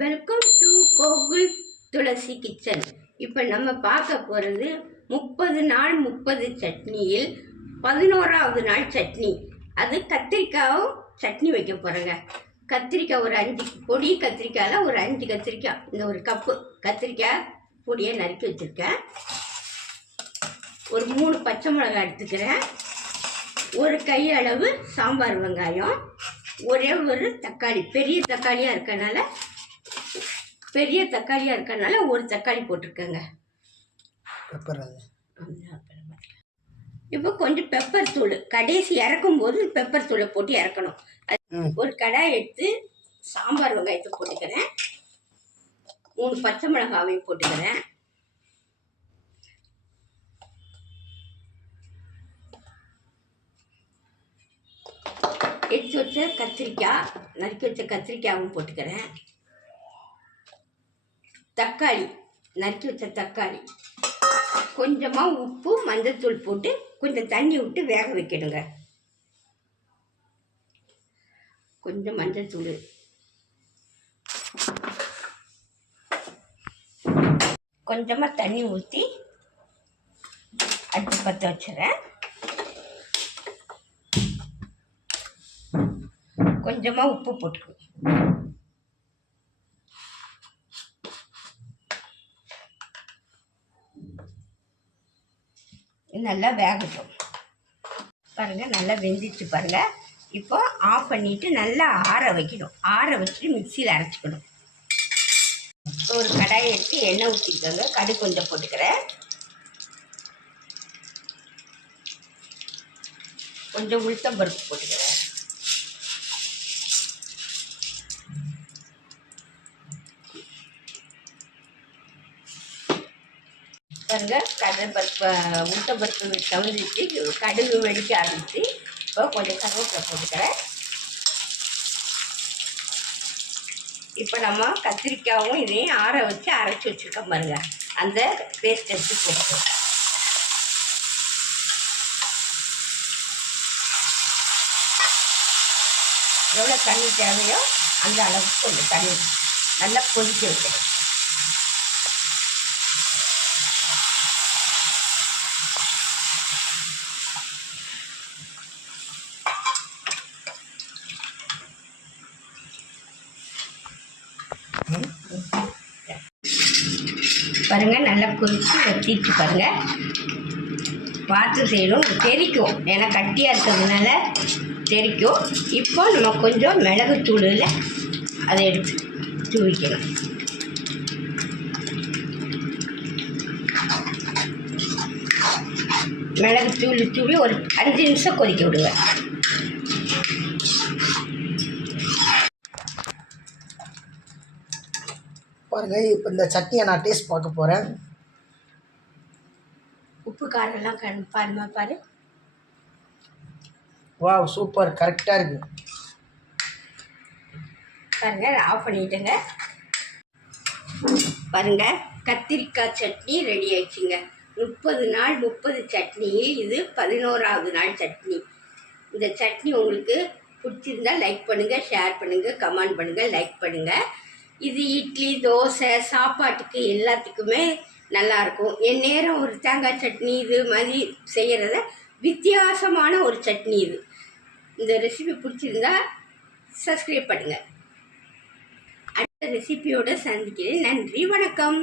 Welcome to Gokul Tulasi kitchen இப்போ நம்ம பார்க்க போகிறது முப்பது நாள் முப்பது சட்னியில் பதினோராவது நாள் சட்னி. அது கத்திரிக்காயும் சட்னி வைக்க போகிறேங்க கத்திரிக்காய் ஒரு அஞ்சு பொடி கத்திரிக்காயில் ஒரு அஞ்சு கத்திரிக்காய். இந்த ஒரு கப்பு கத்திரிக்காய் பொடியை நறுக்கி வச்சுருக்கேன். ஒரு மூணு பச்சை மிளகாய் எடுத்துக்கிறேன். ஒரு கையளவு சாம்பார் வெங்காயம். ஒரே ஒரு தக்காளி. பெரிய தக்காளியாக இருக்கனால பெரிய தக்காளியாக இருக்கனால ஒரு தக்காளி போட்டிருக்கேங்க. பெப்பர் இப்போ கொஞ்சம் பெப்பர் தூள். கடைசி இறக்கும் போது பெப்பர் தூளை போட்டு இறக்கணும். ஒரு கடாய் எடுத்து சாம்பார் வெங்காயத்தை போட்டுக்கிறேன். மூணு பச்சை மிளகாவையும் போட்டுக்கிறேன். எடுத்து வச்ச கத்திரிக்காய் நறுக்கி வச்ச கத்திரிக்காயும் போட்டுக்கிறேன். தக்காளி நறுக்கி வச்ச தக்காளி. கொஞ்சமாக உப்பு மஞ்சத்தூள் போட்டு கொஞ்சம் தண்ணி விட்டு வேக வைக்கணுங்க. கொஞ்சம் மஞ்சத்தூள் கொஞ்சமாக தண்ணி ஊற்றி அடுப்பு பற்ற வச்சுறேன் கொஞ்சமாக உப்பு போட்டுக்கணும். இது நல்லா வேகட்டும். பாருங்கள் நல்லா வெந்துச்சு பாருங்கள் இப்போ ஆஃப் பண்ணிவிட்டு நல்லா ஆற வைக்கணும். ஆற வச்சுட்டு மிக்சியில் அரைச்சிக்கணும். ஒரு கடாயை எடுத்து எண்ணெய் ஊற்றிக்கோங்க கடு கொஞ்சம் போட்டுக்கிறேன். கொஞ்சம் உளுத்தம் பருப்பு போட்டுக்கிறேன். பாருங்க கடல் உளுத்தப்பருப்பு உளுத்தம் தவிர்த்து கடுகு வெடிக்க ஆரம்பிச்சு இப்போ கொஞ்சம் கருவேப்பிலை போட்டுக்கிறேன். இப்போ நம்ம கத்திரிக்காயும் இதையும் ஆற வச்சு அரைச்சி வச்சுருக்கோம் பாருங்க. அந்த பேஸ்ட் எடுத்து போட்டுக்கிறோம் எவ்வளோ தண்ணி தேவையோ அந்த அளவுக்கு கொஞ்சம் தண்ணி நல்லா கொதிக்க வைக்கணும். பாருங்கள் நல்லா கொதித்து வச்சிட்டு பாருங்கள் பார்த்து செய்யணும். தெரிக்கும். ஏன்னா கட்டியாக இருக்கிறதுனால தெரிக்கும். இப்போ நம்ம கொஞ்சம் மிளகுத்தூளில் அதை எடுத்து தூவிக்கணும். மிளகு தூள் தூவி ஒரு அஞ்சு நிமிஷம் கொதிக்க விடுவேன். பாருங்க இப்போ இந்த சட்னியை நான் டேஸ்ட் பார்க்க போகிறேன் உப்பு காரெல்லாம் கண் பாருமா பாரு. வாவ் சூப்பர் கரெக்டாக இருக்குது பாருங்க ஆஃப் பண்ணிட்டேங்க. பாருங்க கத்திரிக்காய் சட்னி ரெடி ஆயிடுச்சுங்க. முப்பது நாள் முப்பது சட்னியில் இது பதினோராவது நாள் சட்னி. இந்த சட்னி உங்களுக்கு பிடிச்சிருந்தா லைக் பண்ணுங்கள் ஷேர் பண்ணுங்கள் கமெண்ட் பண்ணுங்கள் லைக் பண்ணுங்கள் இது இட்லி தோசை சாப்பாட்டுக்கு எல்லாத்துக்குமே நல்லாயிருக்கும். என் நேரம் ஒரு தேங்காய் சட்னி இது மாதிரி செய்கிறத வித்தியாசமான ஒரு சட்னி இது. இந்த ரெசிபி பிடிச்சிருந்தா சப்ஸ்கிரைப் பண்ணுங்கள் அடுத்த ரெசிபியோடு சந்திக்கிறேன். நன்றி வணக்கம்.